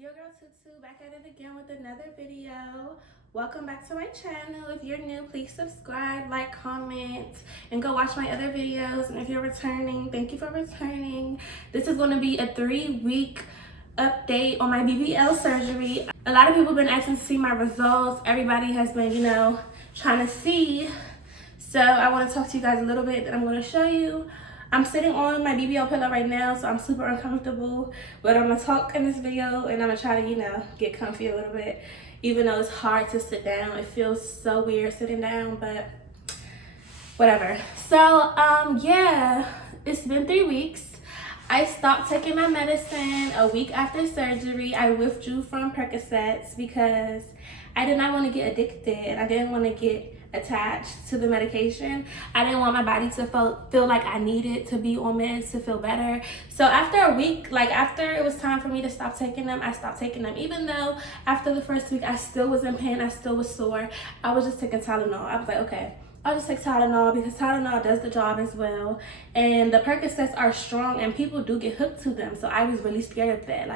your girl Tutu back at it again with another video. Welcome back to my channel. If you're new, please subscribe, like, comment, and go watch my other videos. And if you're returning, thank you for returning. This is going to be a 3-week update on my BBL surgery. A lot of people have been asking to see my results. Everybody has been, trying to see. So I want to talk to you guys a little bit that I'm going to show you. I'm sitting on my BBL pillow right now, so I'm super uncomfortable, but I'm gonna talk in this video and I'm gonna try to, get comfy a little bit, even though it's hard to sit down. It feels so weird sitting down, but whatever. So, yeah, it's been 3 weeks. I stopped taking my medicine a week after surgery. I withdrew from Percocets because I did not want to get addicted. I didn't want to get attached to the medication. I didn't want my body to feel like I needed to be on meds to feel better. So after a week, after it was time for me to stop taking them, I stopped taking them. Even though after the first week I still was in pain, I still was sore, I was just taking Tylenol. I was like, okay, I'll just take Tylenol because Tylenol does the job as well. And the Percocets are strong and people do get hooked to them. So I was really scared of that.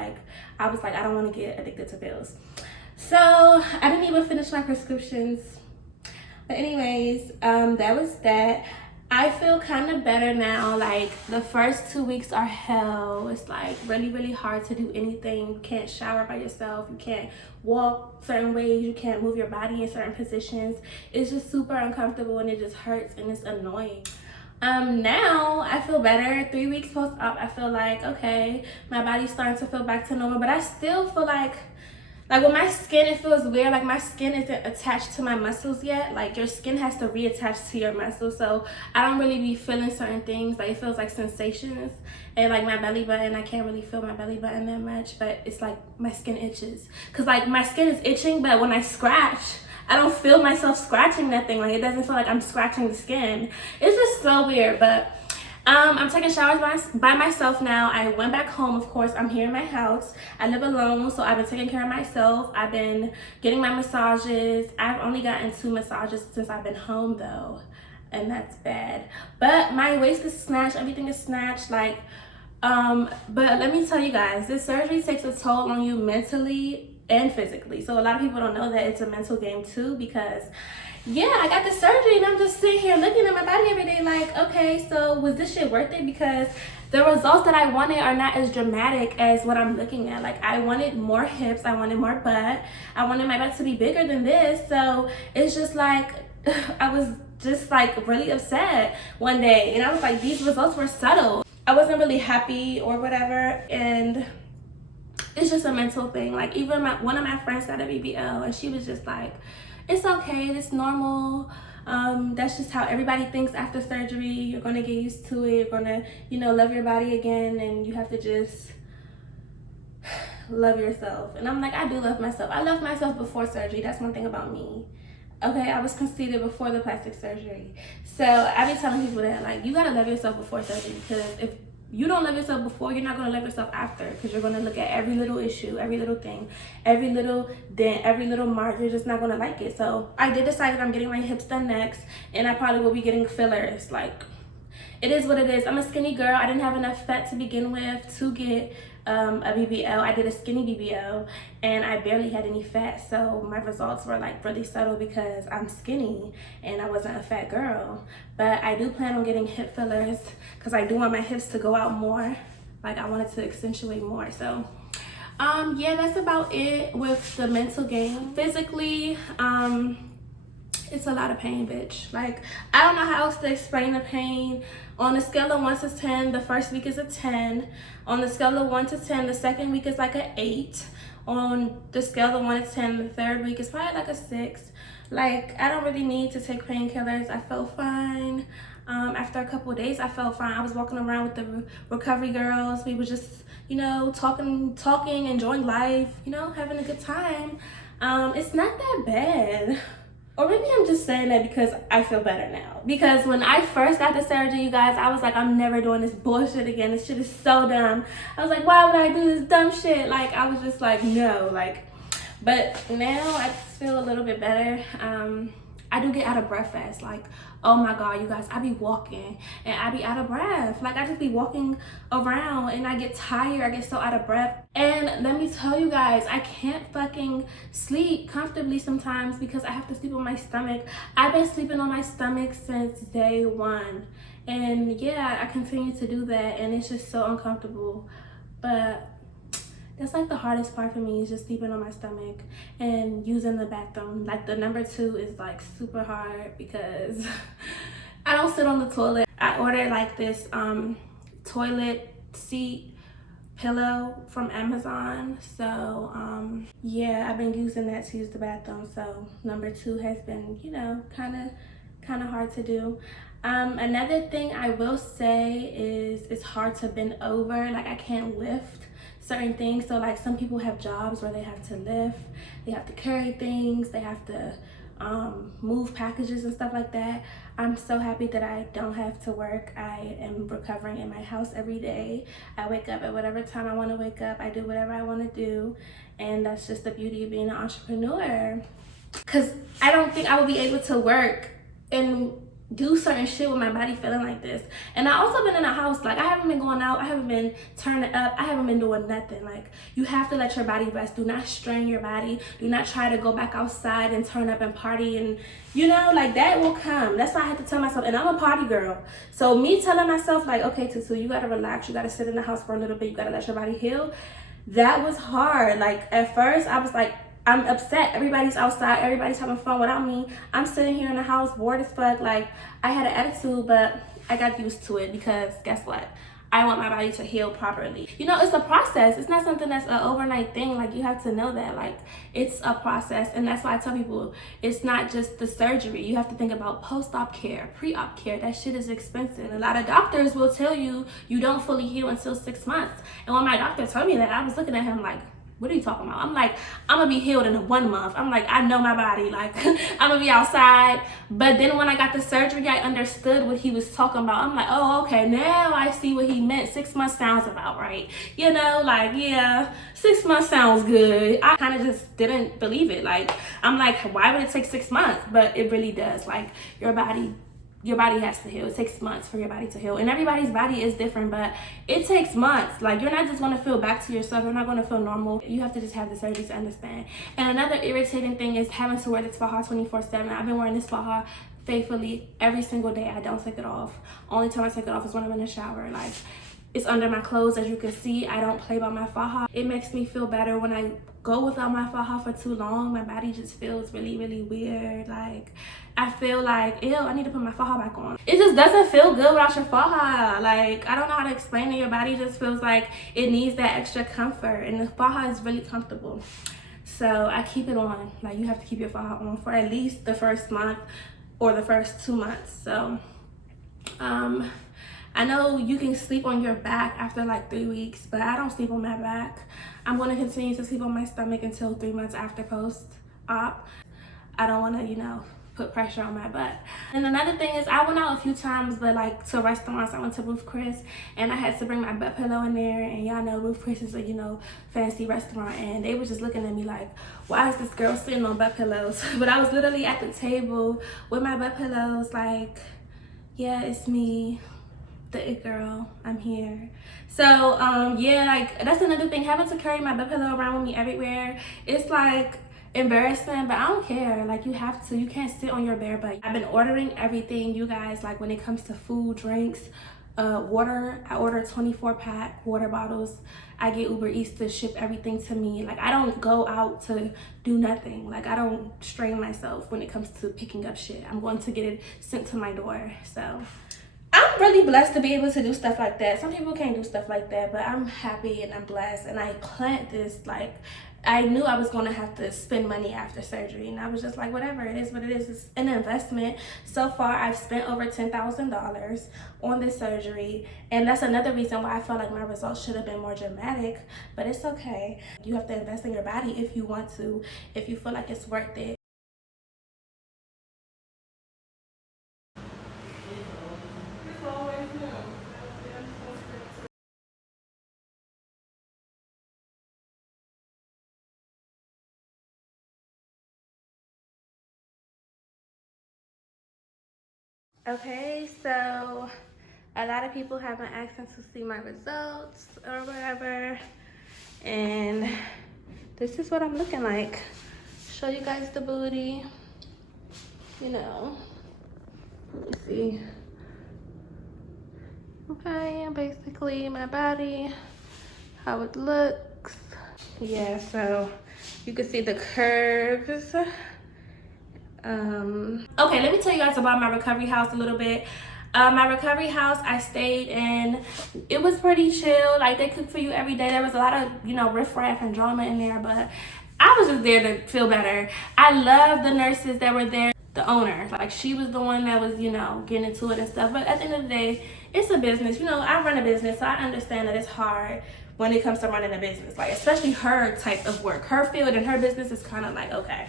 I was like, I don't want to get addicted to pills. So I didn't even finish my prescriptions. But anyways, that was that. I feel kind of better now. The first 2 weeks are hell. It's really, really hard to do anything. You can't shower by yourself. You can't walk certain ways. You can't move your body in certain positions. It's just super uncomfortable and it just hurts and it's annoying. Now I feel better. 3 weeks post-op, I feel like, okay, my body's starting to feel back to normal, but I still feel like with my skin, it feels weird. My skin isn't attached to my muscles yet. Your skin has to reattach to your muscles. So I don't really be feeling certain things. It feels like sensations. And my belly button, I can't really feel my belly button that much. But it's my skin itches. Because my skin is itching, but when I scratch, I don't feel myself scratching nothing. It doesn't feel like I'm scratching the skin. It's just so weird. But I'm taking showers by myself now. I went back home, of course. I'm here in my house. I live alone, so I've been taking care of myself. I've been getting my massages. I've only gotten 2 massages since I've been home, though, and that's bad. But my waist is snatched. Everything is snatched. But let me tell you guys, this surgery takes a toll on you mentally and physically. So a lot of people don't know that it's a mental game, too, because yeah, I got the surgery and I'm just sitting here looking at my body every day okay, so was this shit worth it? Because the results that I wanted are not as dramatic as what I'm looking at. I wanted more hips, I wanted more butt, I wanted my butt to be bigger than this. So it's just I was just really upset one day and I was like, these results were subtle. I wasn't really happy or whatever, and it's just a mental thing. Even one of my friends got a BBL and she was just like, it's okay, it's normal. That's just how everybody thinks after surgery. You're gonna get used to it. You're gonna, love your body again, and you have to just love yourself. And I'm like, I do love myself. I love myself before surgery. That's one thing about me. Okay, I was conceited before the plastic surgery. So I be telling people that you gotta love yourself before surgery, because if you don't love yourself before, you're not going to love yourself after, because you're going to look at every little issue, every little thing, every little dent, every little mark. You're just not going to like it. So I did decide that I'm getting my hips done next, and I probably will be getting fillers. It is what it is. I'm a skinny girl. I didn't have enough fat to begin with to get a BBL. I did a skinny BBL and I barely had any fat, so my results were really subtle because I'm skinny and I wasn't a fat girl. But I do plan on getting hip fillers because I do want my hips to go out more. I wanted to accentuate more. So yeah, that's about it with the mental game. Physically, it's a lot of pain, bitch. I don't know how else to explain the pain. On a scale of 1 to 10, the first week is a 10. On the scale of 1 to 10, the second week is an 8. On the scale of 1 to 10, the third week is probably a 6. I don't really need to take painkillers. I felt fine. After a couple of days, I felt fine. I was walking around with the recovery girls. We were just, talking, enjoying life, having a good time. It's not that bad. Or maybe I'm just saying that because I feel better now. Because when I first got the surgery, you guys, I was like, I'm never doing this bullshit again. This shit is so dumb. I was like, why would I do this dumb shit? I was just like, no. But now I just feel a little bit better. I do get out of breath fast. Like, oh my God, you guys, I be walking and I be out of breath. Like, I just be walking around and I get tired. I get so out of breath. And let me tell you guys, I can't fucking sleep comfortably sometimes because I have to sleep on my stomach. I've been sleeping on my stomach since day one. And yeah, I continue to do that and it's just so uncomfortable. But that's like the hardest part for me, is just sleeping on my stomach and using the bathroom. Like the number 2 is like super hard because I don't sit on the toilet. I ordered like this toilet seat pillow from Amazon. So yeah, I've been using that to use the bathroom. So number 2 has been, you know, kind of hard to do. Another thing I will say is it's hard to bend over. Like I can't lift certain things. So like some people have jobs where they have to lift, they have to carry things, they have to move packages and stuff like that. I'm so happy that I don't have to work. I am recovering in my house every day. I wake up at whatever time I want to wake up. I do whatever I want to do. And that's just the beauty of being an entrepreneur. Because I don't think I would be able to work and do certain shit with my body feeling like this. And I also been in a house, like I haven't been going out, I haven't been turning up, I haven't been doing nothing. Like you have to let your body rest. Do not strain your body. Do not try to go back outside and turn up and party, and you know, like that will come. That's why I had to tell myself, and I'm a party girl. So me telling myself like, okay, Tutu, you gotta relax, you gotta sit in the house for a little bit, you gotta let your body heal. That was hard. Like at first I was like, I'm upset. Everybody's outside. Everybody's having fun without me. I'm sitting here in the house bored as fuck. Like I had an attitude, but I got used to it because guess what? I want my body to heal properly. You know, it's a process. It's not something that's an overnight thing. Like you have to know that. Like it's a process, and that's why I tell people it's not just the surgery. You have to think about post-op care, pre-op care. That shit is expensive. A lot of doctors will tell you you don't fully heal until 6 months. And when my doctor told me that, I was looking at him like, what are you talking about? I'm like, I'm gonna be healed in 1 month. I'm like, I know my body. Like, I'm gonna be outside. But then when I got the surgery, I understood what he was talking about. I'm like, oh, okay, now I see what he meant. 6 months sounds about right. You know, like, yeah, 6 months sounds good. I kind of just didn't believe it. Like, I'm like, why would it take 6 months? But it really does. Like, your body has to heal. It takes months for your body to heal, and everybody's body is different, but it takes months. Like you're not just going to feel back to yourself. You're not going to feel normal. You have to just have the surgery to understand. And another irritating thing is having to wear this faja 24/7. I've been wearing this faja faithfully every single day. I don't take it off. Only time I take it off is when I'm in the shower. Like it's under my clothes, as you can see. I don't play by my faja. It makes me feel better when I go without my faja for too long. My body just feels really, really weird. Like I feel like, ew, I need to put my faja back on. It just doesn't feel good without your faja. Like I don't know how to explain it. Your body just feels like it needs that extra comfort, and the faja is really comfortable. So I keep it on. Like you have to keep your faja on for at least the first month or the first 2 months. So I know you can sleep on your back after like 3 weeks, but I don't sleep on my back. I'm going to continue to sleep on my stomach until 3 months after post-op. I don't want to, you know, put pressure on my butt. And another thing is I went out a few times, but like to restaurants. I went to Ruth Chris and I had to bring my butt pillow in there, and y'all know Ruth Chris is a, you know, fancy restaurant, and they were just looking at me like, why is this girl sitting on butt pillows? But I was literally at the table with my butt pillows like, yeah, it's me, the it girl, I'm here. So yeah, like that's another thing, having to carry my butt pillow around with me everywhere. It's like embarrassing, but I don't care. Like you have to, you can't sit on your bare butt. I've been ordering everything, you guys, like when it comes to food, drinks, water. I order 24-pack water bottles. I get Uber Eats to ship everything to me. Like I don't go out to do nothing. Like I don't strain myself when it comes to picking up shit. I'm going to get it sent to my door. So I'm really blessed to be able to do stuff like that. Some people can't do stuff like that, but I'm happy and I'm blessed. And I planned this, like, I knew I was going to have to spend money after surgery. And I was just like, whatever, it is what it is. It's an investment. So far, I've spent over $10,000 on this surgery. And that's another reason why I felt like my results should have been more dramatic. But it's okay. You have to invest in your body if you want to, if you feel like it's worth it. Okay, so a lot of people have been asking to see my results or whatever, and this is what I'm looking like. Show you guys the booty, you know. Let me see. Okay, and basically my body, how it looks. Yeah, so you can see the curves. Okay, let me tell you guys about my recovery house a little bit. My recovery house I stayed in, it was pretty chill. Like, they cook for you every day. There was a lot of, you know, riffraff and drama in there, but I was just there to feel better. I love the nurses that were there. The owner, like, she was the one that was, you know, getting into it and stuff. But at the end of the day, it's a business. You know, I run a business, so I understand that it's hard when it comes to running a business. Like, especially her type of work. Her field and her business is kind of like, okay,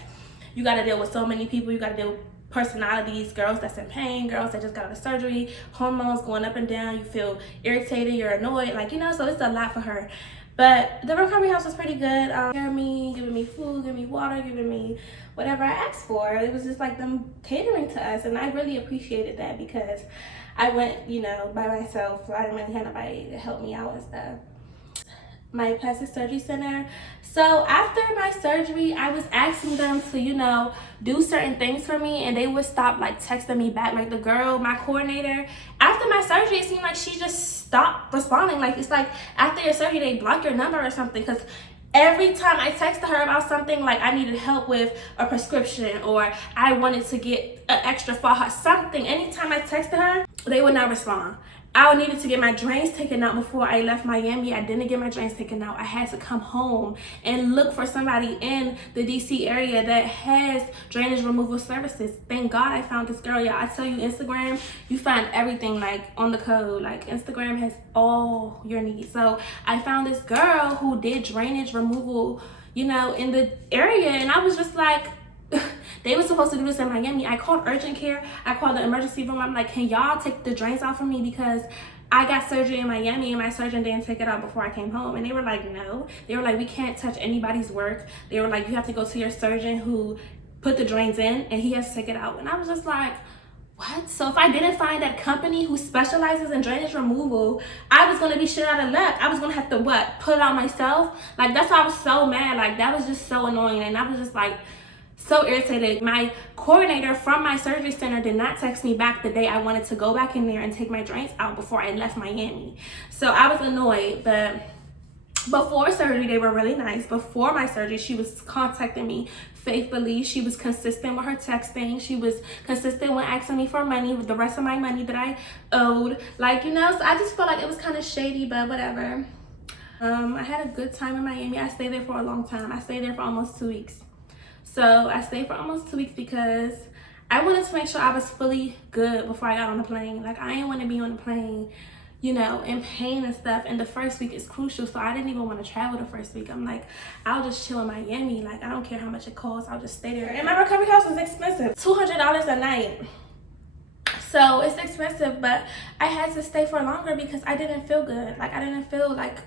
you got to deal with so many people. You got to deal with personalities, girls that's in pain, girls that just got out of surgery, hormones going up and down. You feel irritated, you're annoyed, like, you know, so it's a lot for her. But the recovery house was pretty good. Giving me food, giving me water, giving me whatever I asked for. It was just like them catering to us, and I really appreciated that because I went, you know, by myself, so I didn't really have nobody to help me out and stuff. My plastic surgery center. So after my surgery, I was asking them to, you know, do certain things for me, and they would stop like texting me back. Like, the girl, my coordinator, after my surgery, it seemed like she just stopped responding. Like, it's like after your surgery they block your number or something, because every time I texted her about something, like I needed help with a prescription or I wanted to get an extra faja, something, anytime I texted her, they would not respond. I needed to get my drains taken out before I left Miami. I didn't get my drains taken out. I had to come home and look for somebody in the DC area that has drainage removal services. Thank God I found this girl. Yeah, I tell you, Instagram, you find everything like on the code. Like, Instagram has all your needs. So I found this girl who did drainage removal, you know, in the area, and I was just like, they were supposed to do this in Miami. I called urgent care. I called the emergency room. I'm like, can y'all take the drains out for me? Because I got surgery in Miami and my surgeon didn't take it out before I came home. And they were like, no. They were like, we can't touch anybody's work. They were like, you have to go to your surgeon who put the drains in and he has to take it out. And I was just like, what? So if I didn't find that company who specializes in drainage removal, I was going to be shit out of luck. I was going to have to, what, put it out myself? Like, that's why I was so mad. Like, that was just so annoying. And I was just like, so irritated. My coordinator from my surgery center did not text me back the day I wanted to go back in there and take my drains out before I left Miami. So I was annoyed, but before surgery, they were really nice. Before my surgery, she was contacting me faithfully. She was consistent with her texting. She was consistent when asking me for money, with the rest of my money that I owed. Like, you know, so I just felt like it was kind of shady, but whatever. I had a good time in Miami. I stayed there for a long time. I stayed there for almost 2 weeks. So I stayed for almost 2 weeks because I wanted to make sure I was fully good before I got on the plane. Like, I didn't want to be on the plane, you know, in pain and stuff. And the first week is crucial, so I didn't even want to travel the first week. I'm like, I'll just chill in Miami. Like, I don't care how much it costs. I'll just stay there. And my recovery house was expensive, $200 a night. So it's expensive, but I had to stay for longer because I didn't feel good. Like, I didn't feel like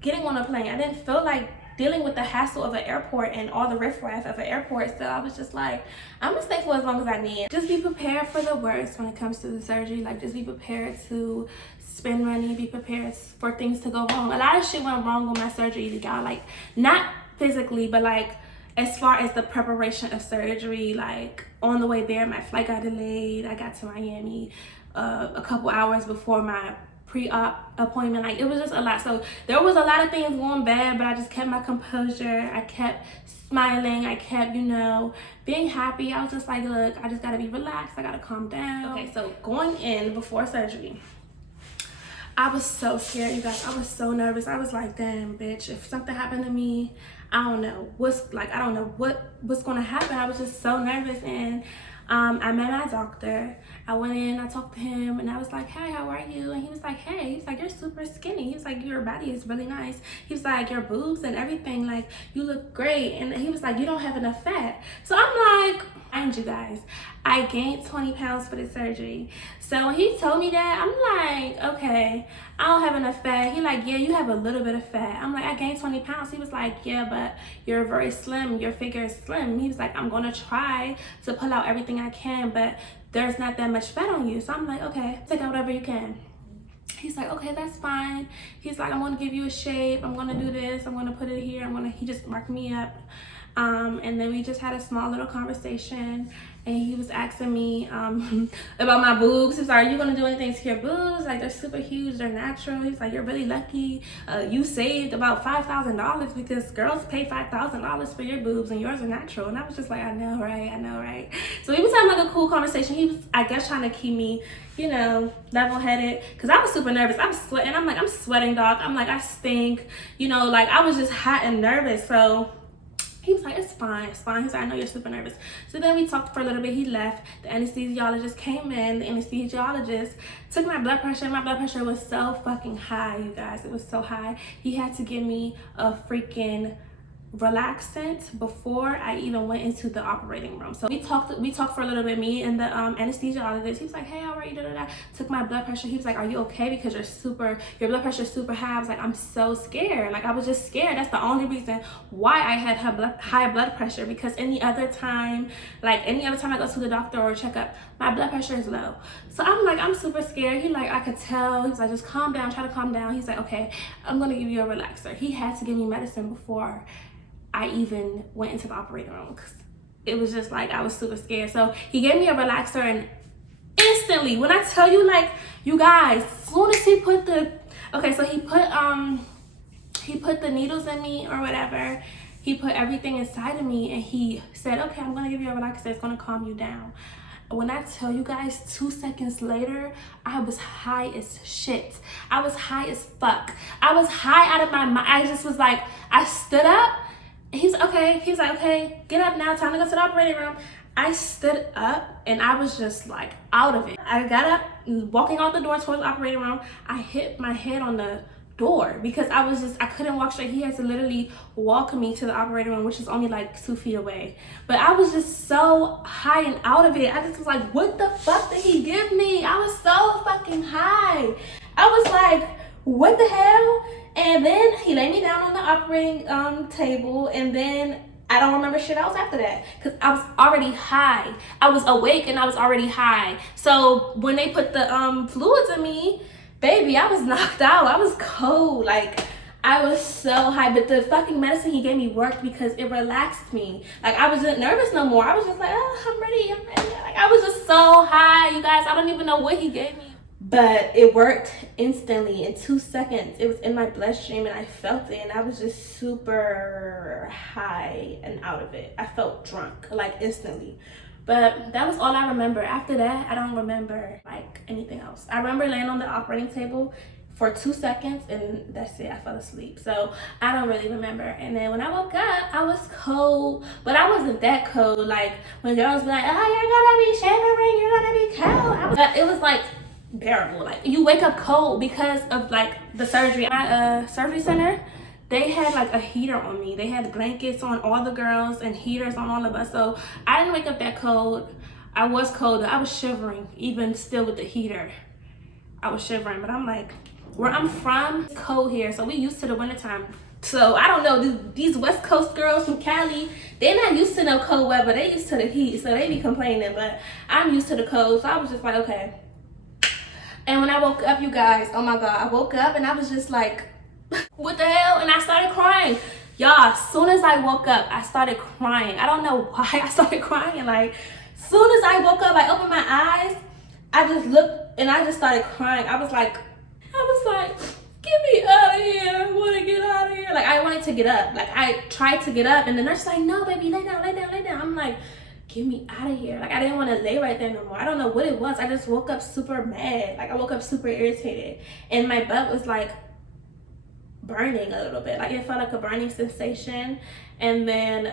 getting on a plane. I didn't feel like dealing with the hassle of an airport and all the riffraff of an airport. So I was just like, I'm gonna stay for as long as I need. Just be prepared for the worst when it comes to the surgery. Like, just be prepared to spend money, be prepared for things to go wrong. A lot of shit went wrong with my surgery, y'all. Like, not physically, but like as far as the preparation of surgery. Like, on the way there, my flight got delayed. I got to Miami a couple hours before my pre-op appointment. Like, it was just a lot. So there was a lot of things going bad, but I just kept my composure. I kept smiling. I kept, you know, being happy. I was just like, look, I just gotta be relaxed. I gotta calm down. Okay, so going in before surgery, I was so scared, you guys. I was so nervous. I was like, damn, bitch, if something happened to me, I don't know what's gonna happen. I was just so nervous. And I met my doctor. I went in, I talked to him, and I was like, hey, how are you? And he was like, hey, he's like, you're super skinny. He was like, your body is really nice. He was like, your boobs and everything, like, you look great. And he was like, you don't have enough fat. So I'm like, mind you guys, I gained 20 pounds for the surgery. So when he told me that, I'm like, okay, I don't have enough fat. He like, yeah, you have a little bit of fat. I'm like, I gained 20 pounds. He was like, yeah, but you're very slim. Your figure is slim. He was like, I'm going to try to pull out everything everything I can, but there's not that much fat on you. So I'm like, okay, take out whatever you can. He's like, okay, that's fine. He's like, I'm gonna give you a shape. I'm gonna do this. I'm gonna put it here. He just marked me up. And then we just had a small little conversation, and he was asking me about my boobs. He's like, are you gonna do anything to your boobs? Like, they're super huge, they're natural. He's like, you're really lucky. You saved about $5,000 because girls pay $5,000 for your boobs and yours are natural. And I was just like, I know, right? So we was having like a cool conversation. He was, I guess, trying to keep me, you know, level-headed, because I was super nervous. I was sweating. I'm like, I'm sweating, dog. I'm like, I stink, you know, like I was just hot and nervous. So he was like, it's fine. He's like, I know you're super nervous. So then we talked for a little bit. He left. The anesthesiologist came in. The anesthesiologist took my blood pressure. My blood pressure was so fucking high, you guys. It was so high. He had to give me a freaking relaxant before I even went into the operating room. So we talked for a little bit, me and the anesthesiologist. He was like, hey, how are you? Took my blood pressure. He was like, are you okay? Because your blood pressure is super high. I was like, I'm so scared. Like, I was just scared. That's the only reason why I had high blood pressure, because any other time I go to the doctor or check up, my blood pressure is low. So I'm like, I'm super scared. He like, I could tell. He was like, just calm down, try to calm down. He's like, okay, I'm gonna give you a relaxer. He had to give me medicine before I even went into the operating room, because it was just like, I was super scared. So he gave me a relaxer, and instantly, when I tell you, like, you guys, as soon as he put the needles in me or whatever, he put everything inside of me, and he said, okay, I'm gonna give you a relaxer, it's gonna calm you down. When I tell you guys, 2 seconds later, I was high as shit. I was high as fuck. I was high out of my mind. I just was like, I stood up. He's like, okay, get up now, time to go to the operating room. I stood up and I was just like out of it. I got up, walking out the door towards the operating room. I hit my head on the door because I couldn't walk straight. He had to literally walk me to the operating room, which is only like 2 feet away. But I was just so high and out of it. I just was like, what the fuck did he give me? I was so fucking high. I was like, what the hell? And then he laid me down on the operating table, and then I don't remember shit else after that, because I was already high. I was awake and I was already high. So when they put the fluids in me, baby, I was knocked out. I was cold. Like, I was so high. But the fucking medicine he gave me worked because it relaxed me. Like, I wasn't nervous no more. I was just like, oh, I'm ready. Like, I was just so high, you guys. I don't even know what he gave me. But it worked instantly. In 2 seconds, it was in my bloodstream and I felt it, and I was just super high and out of it. I felt drunk, like, instantly. But that was all I remember. After that, I don't remember like anything else. I remember laying on the operating table for 2 seconds, and that's it. I fell asleep. So I don't really remember. And then when I woke up, I was cold, but I wasn't that cold. Like, when girls be like, oh, you're gonna be shivering, you're gonna be cold. It was like bearable. Like, you wake up cold because of like the surgery. My surgery center, they had like a heater on me. They had blankets on all the girls and heaters on all of us. So I didn't wake up that cold. I was cold. I was shivering, even still with the heater. I was shivering, but I'm like, where I'm from, it's cold here. So we used to the wintertime. So I don't know, these West Coast girls from Cali, they're not used to no cold weather. They used to the heat, so they be complaining, but I'm used to the cold. So I was just like, okay. And when I woke up, you guys, oh my God, I woke up and I was just like, what the hell? And I started crying. Y'all, as soon as I woke up, I started crying. I don't know why I started crying. Like, as soon as I woke up, I opened my eyes, I just looked and I just started crying. I was like, get me out of here. I want to get out of here. Like, I wanted to get up. Like, I tried to get up, and the nurse was like, no, baby, lay down, lay down, lay down. I'm like, get me out of here. Like, I didn't want to lay right there no more. I don't know what it was. I just woke up super mad. Like, I woke up super irritated, and my butt was like burning a little bit. Like, it felt like a burning sensation. And then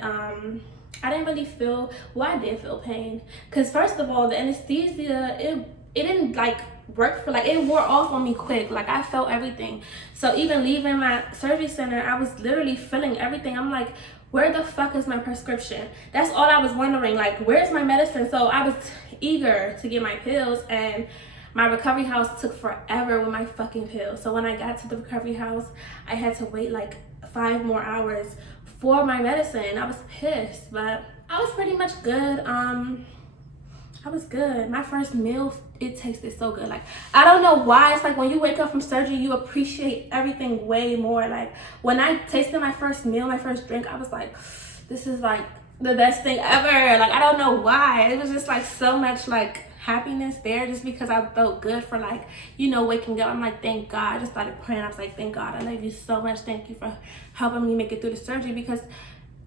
I didn't really feel, well, I did feel pain, because first of all, the anesthesia, it didn't like work for, like, it wore off on me quick. Like, I felt everything. So even leaving my surgery center, I was literally feeling everything. I'm like, where the fuck is my prescription? That's all I was wondering. Like, where's my medicine? So I was eager to get my pills, and my recovery house took forever with my fucking pills. So when I got to the recovery house, I had to wait like 5 more hours for my medicine. I was pissed, but I was pretty much good. I was good. My first meal, it tasted so good. Like, I don't know why. It's like when you wake up from surgery, you appreciate everything way more. Like, when I tasted my first meal, my first drink, I was like, this is like the best thing ever. Like, I don't know why. It was just like so much like happiness there, just because I felt good for like, you know, waking up. I'm like, thank God. I just started praying. I was like, thank God. I love you so much. Thank you for helping me make it through the surgery, because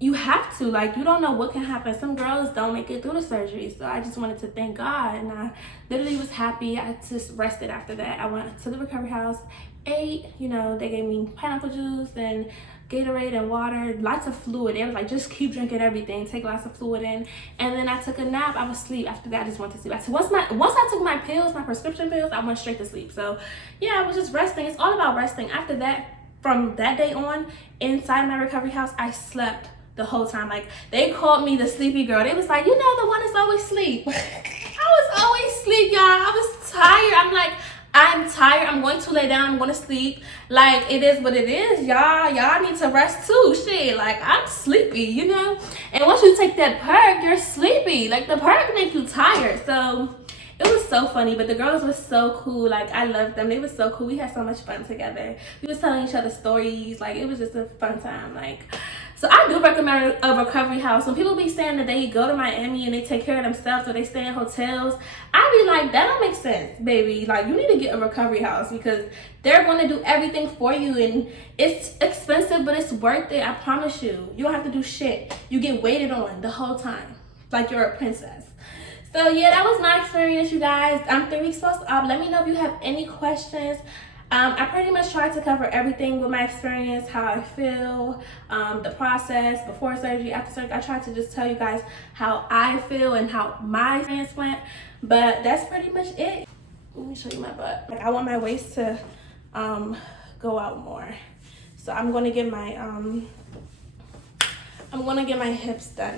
you have to, like, you don't know what can happen. Some girls don't make it through the surgery. So I just wanted to thank God, and I literally was happy. I just rested after that. I went to the recovery house, ate, you know, they gave me pineapple juice and Gatorade and water, lots of fluid. It was like, just keep drinking everything, take lots of fluid in. And then I took a nap. I was asleep. After that, I just went to sleep. Once I took my pills, my prescription pills, I went straight to sleep. So yeah, I was just resting. It's all about resting. After that, from that day on, inside my recovery house, I slept the whole time. Like, they called me the sleepy girl. They was like, you know, the one that's always sleep. I was always sleep, y'all. I was tired. I'm like, I'm tired. I'm going to lay down. I'm going to sleep. Like, it is what it is, y'all. Y'all need to rest too. Shit, like, I'm sleepy, you know? And once you take that perk, you're sleepy. Like, the perk make you tired. So it was so funny, but the girls were so cool. Like, I loved them. They were so cool. We had so much fun together. We was telling each other stories. Like, it was just a fun time. Like, so I do recommend a recovery house. When people be saying that they go to Miami and they take care of themselves or they stay in hotels, I be like, that don't make sense, baby. Like, you need to get a recovery house, because they're going to do everything for you, and it's expensive, but it's worth it. I promise you. You don't have to do shit. You get waited on the whole time like you're a princess. So yeah, that was my experience, you guys. I'm 3 weeks post op. Let me know if you have any questions. I pretty much tried to cover everything with my experience, how I feel, the process, before surgery, after surgery. I tried to just tell you guys how I feel and how my experience went. But that's pretty much it. Let me show you my butt. Like, I want my waist to go out more. So I'm gonna get my hips done